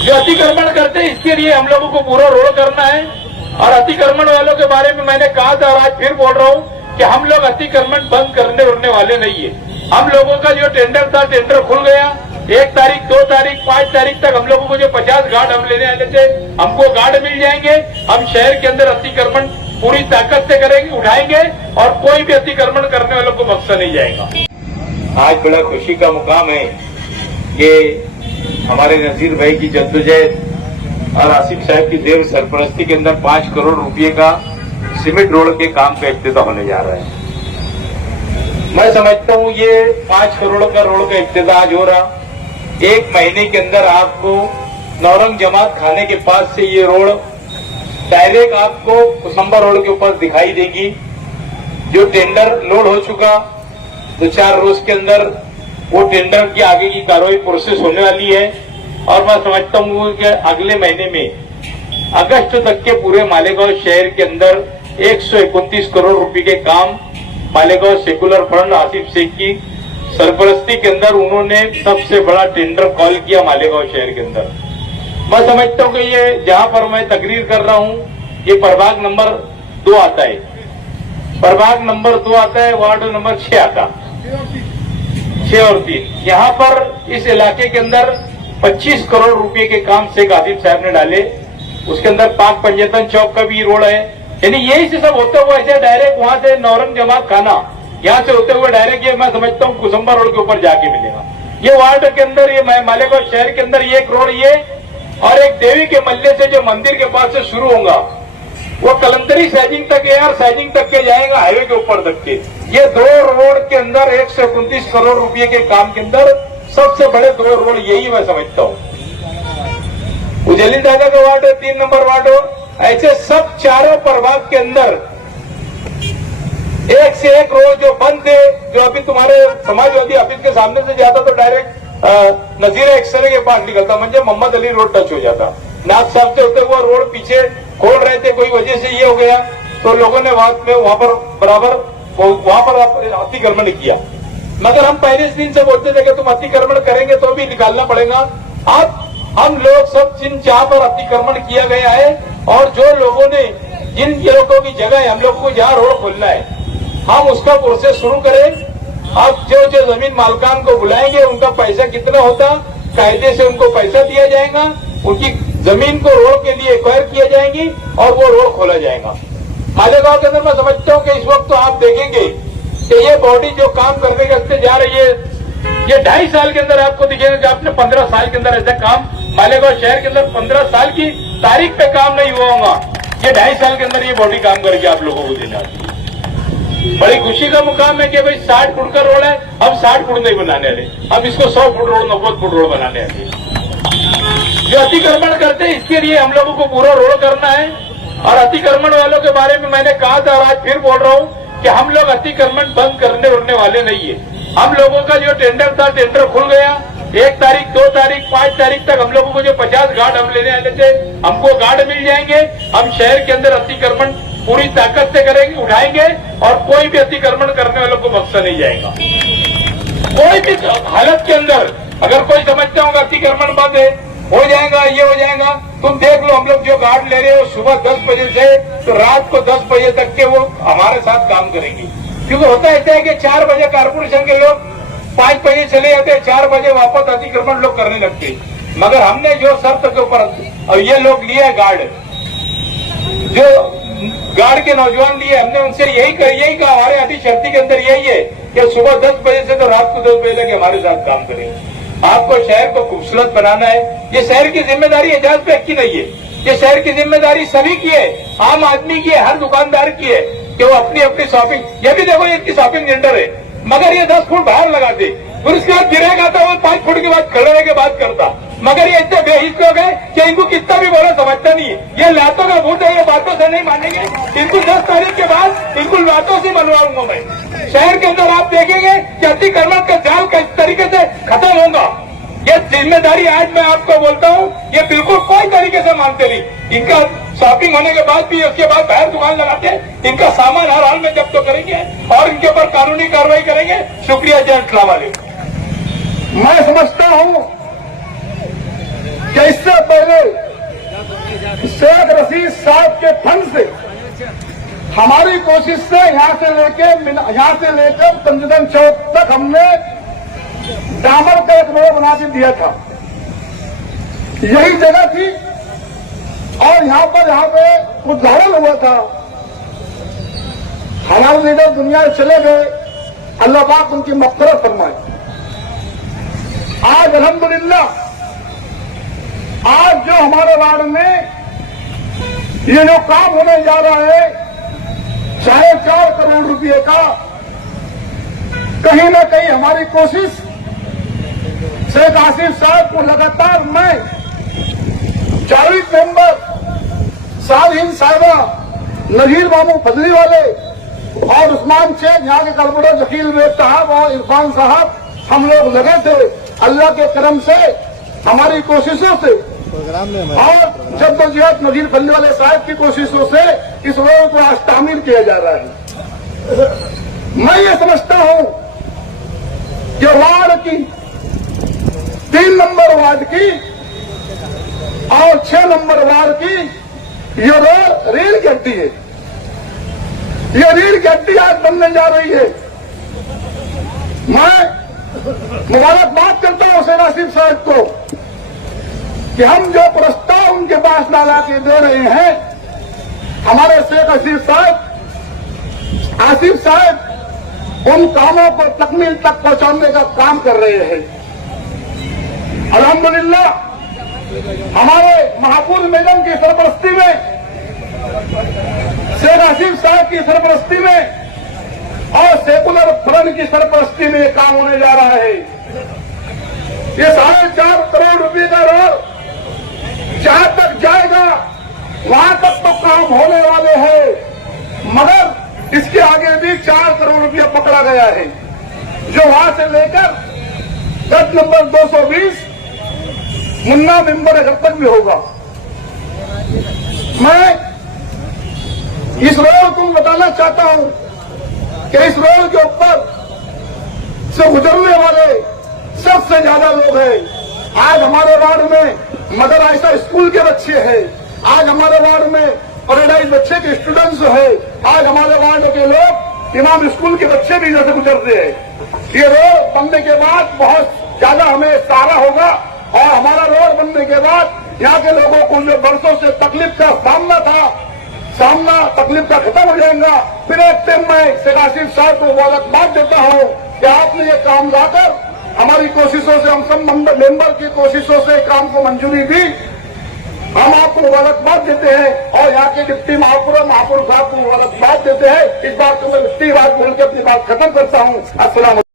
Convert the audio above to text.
जो अतिक्रमण करते हैं इसके लिए हम लोगों को पूरा रोड करना है। और अतिक्रमण वालों के बारे में मैंने कहा था और आज फिर बोल रहा हूँ कि हम लोग अतिक्रमण बंद करने उड़ने वाले नहीं है। हम लोगों का जो टेंडर था, टेंडर खुल गया। 1 तारीख, 2 तारीख, 5 तारीख तक हम लोगों को जो 50 गार्ड हम लेने आने थे, हमको गार्ड मिल जाएंगे। हम शहर के अंदर अतिक्रमण पूरी ताकत से करेंगे, उठाएंगे और कोई भी अतिक्रमण करने वालों को बख्शा नहीं जाएगा। आज बड़ा खुशी का मुकाम है कि हमारे नजीर भाई की जद्दोजहद और आसिफ साहब की देव सरपरस्ती के अंदर 5 करोड़ रुपए का सीमेंट रोड के काम का इफ्तिताह होने जा रहा है। मैं समझता हूँ ये 5 करोड़ का रोड का इफ्तिताह आज हो रहा। 1 महीने के अंदर आपको नौरंग जमात खाने के पास से ये रोड डायरेक्ट आपको कुसुम्बा रोड के ऊपर दिखाई देगी। जो टेंडर लोड हो चुका 2-4 रोज के अंदर वो टेंडर की आगे की कार्रवाई प्रोसेस होने वाली है। और मैं समझता हूँ कि अगले महीने में अगस्त तक के पूरे मालेगांव शहर के अंदर 129 करोड़ रुपए के काम मालेगांव सेकुलर फंड आसिफ शेख की सरपरस्ती के अंदर उन्होंने सबसे बड़ा टेंडर कॉल किया मालेगांव शहर के अंदर। मैं समझता हूँ कि ये जहां पर मैं तकरीर कर रहा हूँ ये प्रभाग नंबर 2 आता है, प्रभाग नंबर 2 आता है, वार्ड नंबर 6 आता, 6 और 3। यहाँ पर इस इलाके के अंदर 25 करोड़ रुपए के काम शेख आसिफ साहब ने डाले। उसके अंदर पाक पंजतन चौक का भी रोड है। यानी यही से सब होते हुए ऐसे डायरेक्ट वहां से नौरंग जमात खाना यहाँ से होते हुए डायरेक्ट ये मैं समझता हूँ कुसुम्बा रोड के ऊपर जाके मिलेगा। ये वार्ड के अंदर ये मालेगांव शहर के अंदर ये एक रोड ये और एक देवी के मल्ले से जो मंदिर के पास से शुरू होगा वो कलंदरी सैजिंग तक है और सैजिंग तक के जाएगा हाईवे के ऊपर तक के। ये 2 रोड के अंदर 129 करोड़ रुपए के काम के अंदर सबसे बड़े 2 रोड यही मैं समझता हूँ। उजैलिन दादा का वार्ड है, 3 नंबर वार्ड हो, ऐसे सब चारों प्रभाग के अंदर एक से एक रोड जो बंद थे, जो अभी तुम्हारे समाजवादी ऑफिस के सामने से जाता तो डायरेक्ट नजीरा एक्सरे के पास निकलता, म्हणजे मोहम्मद अली रोड टच हो जाता। नाग साहब से होते हुआ रोड पीछे खोल रहे थे, कोई वजह से ये हो गया तो लोगों ने वहां पर बराबर वहां पर अतिक्रमण किया। मगर हम पहले इस दिन से बोलते थे कि तुम अतिक्रमण करेंगे तो भी निकालना पड़ेगा। अब हम लोग सब जिन जहां पर अतिक्रमण किया गया है और जो लोगों ने जिन लोगों की जगह है हम लोग को जहां रोड खोलना है हम उसका प्रोसेस शुरू करें। अब जो जमीन मालकान को बुलाएंगे उनका पैसा कितना होता कायदे से उनको पैसा दिया जाएगा, उनकी जमीन को रोड के लिए एक्वायर किया जाएगी और वो रोड खोला जाएगा। मालेगांव के अंदर मैं समझता हूँ कि इस वक्त तो आप देखेंगे कि ये बॉडी जो काम करने के रास्ते जा रही है ये 2.5 साल के अंदर आपको दिखेगा कि आपने 15 साल के अंदर ऐसा काम मालेगांव शहर के अंदर 15 साल की तारीख पे काम नहीं हुआ होगा। ये 2.5 साल के अंदर ये बॉडी काम करके आप लोगों को देना। बड़ी खुशी का मुकाम है कि भाई 60 फुट का रोड है, हम 60 फुट नहीं बनाने वाले, हम इसको 100 फुट रोड 90 फुट रोड बनाने वाले। जो अतिक्रमण करते हैं इसके लिए हम लोगों को पूरा रोड करना है। और अतिक्रमण वालों के बारे में मैंने कहा था और आज फिर बोल रहा हूँ कि हम लोग अतिक्रमण बंद करने उड़ने वाले नहीं है। हम लोगों का जो टेंडर था टेंडर खुल गया। 1 तारीख, 2 तारीख, 5 तारीख तक हम लोगों को जो 50 गार्ड हम लेने आने थे, हमको गार्ड मिल जाएंगे। हम शहर के अंदर अतिक्रमण पूरी ताकत से करेंगे, उठाएंगे और कोई भी अतिक्रमण करने वालों को बख्शा नहीं जाएगा। कोई भी हालत के अंदर अगर कोई समझता होगा अतिक्रमण बंद है हो जाएगा, ये हो जाएगा, तुम देख लो हम लोग जो गार्ड ले रहे हो सुबह 10 बजे से तो रात को 10 बजे तक के वो हमारे साथ काम करेंगे। क्योंकि होता ऐसा है कि 4 बजे कारपोरेशन के लोग 5 बजे चले जाते हैं, 4 बजे वापस अतिक्रमण लोग करने लगते। मगर हमने जो शर्त के ऊपर अब ये लोग लिए गार्ड, जो गार्ड के नौजवान लिए, हमने उनसे यही कहा हमारे अति शर्ती के अंदर यही है कि सुबह 10 बजे से तो रात को 10 बजे तक हमारे साथ काम करेंगे। आपको शहर को खूबसूरत बनाना है। ये शहर की जिम्मेदारी एजाज बेग की नहीं है, ये शहर की जिम्मेदारी सभी की है, आम आदमी की है, हर दुकानदार की है कि वो अपनी अपनी शॉपिंग, ये भी देखो इसकी शॉपिंग सेंटर है मगर ये 10 फुट बाहर लगाते, फिर उसके बाद गिरेगा तो वो 5 फुट के बाद खड़े के बाद करता। मगर ये इतने बेहिस लोग हैं कि इनको कितना भी बोला समझता नहीं है। ये लातों का भूत है, ये बातों से नहीं मानेंगे। इनको 10 तारीख के बाद इनको बातों से मनवाऊंगा मैं। शहर के अंदर आप देखेंगे कि अतिक्रमण का जाल किस तरीके से खत्म होगा। ये जिम्मेदारी आज मैं आपको बोलता हूँ, ये बिल्कुल कोई तरीके से मानते नहीं। इनका शॉपिंग होने के बाद भी उसके बाद बाहर दुकान लगाते हैं, इनका सामान हर हाल में जब्त तो करेंगे और इनके ऊपर कानूनी कार्रवाई करेंगे। शुक्रिया जय अस्सलाम वालेकुम। मैं समझता हूँ कि इससे हुए शेख रशीद साहब के फंड से हमारी कोशिश से यहाँ से लेकर तंजगन चौक तक हमने डामर का एक रोड बना के दिया था। यही जगह थी और यहाँ पे उद्घाटन हुआ था। हमारे लीडर दुनिया से चले गए, अल्लाह पाक उनकी मग़फ़िरत फरमाए। आज अल्हम्दुलिल्लाह, आज जो हमारे वार्ड में ये जो काम होने जा रहा है 4.5 करोड़ रुपए का, कहीं न कहीं हमारी कोशिश शेख आसिफ साहब को लगातार मैं 40 मेंबर साहिन साहिबा, नजीर मामू फजली वाले और उस्मान शेख, यहाँ के कॉर्पोरेटर जकील बेग साहब और इरफान साहब, हम लोग लगे थे। अल्लाह के करम से, हमारी कोशिशों से और जद्दोजहद नजीर फजली वाले साहब की कोशिशों से इस रोड को आज तामीर किया जा रहा है। मैं ये समझता हूं कि वार्ड की 3 नंबर वार्ड की और 6 नंबर वार्ड की ये रोड रीढ़ की हड्डी है। ये रीढ़ की हड्डी आज बनने जा रही है। मैं मुबारकबाद करता हूं शेख आसिफ साहब को कि हम जो प्रस्ताव उनके पास ला के दे रहे हैं, हमारे शेख आसिफ साहब उन कामों को तकमील तक पहुंचाने का काम कर रहे हैं। अल्हम्दुलिल्लाह, हमारे महफूज मैडम की सरपरस्ती में, शेख आसिफ साहब की सरपरस्ती में और सेकुलर फ्रंट की सरपरस्ती में ये काम होने जा रहा है। ये 4.5 करोड़ रुपए का रोड जहां तक जाएगा वहां तक तो काम होने वाले हैं, मगर इसके आगे भी 4 करोड़ रुपया पकड़ा गया है, जो वहां से लेकर गट नंबर 220 मुन्ना मेंबर घर तक भी होगा। मैं इस रोड को बताना चाहता हूं कि इस रोड के ऊपर से गुजरने वाले सबसे ज्यादा लोग हैं। आज हमारे वार्ड में मदर आयशा स्कूल के बच्चे हैं, आज हमारे वार्ड में पैराडाइज बच्चे के स्टूडेंट्स हैं, आज हमारे वार्ड के लोग इमाम स्कूल के बच्चे भी जैसे गुजरते हैं। ये रोड बनने के बाद बहुत ज्यादा हमें सहारा होगा और हमारा रोड बनने के बाद यहाँ के लोगों को जो बरसों से तकलीफ का सामना तकलीफ का खत्म हो जाएगा। फिर एक टाइम मैं शेख आसिफ साहब को मुबारकबाद देता हूँ कि आपने ये काम लाकर हमारी कोशिशों से, हम सब मेंबर की कोशिशों से काम को मंजूरी दी। हम आपको मुबारकबाद देते हैं और यहाँ के डिप्टी महापौर साहब को मुबारकबाद देते हैं। इस बात को मैं डिप्टी बात बोल के अपनी बात खत्म करता हूँ। अस्सलाम।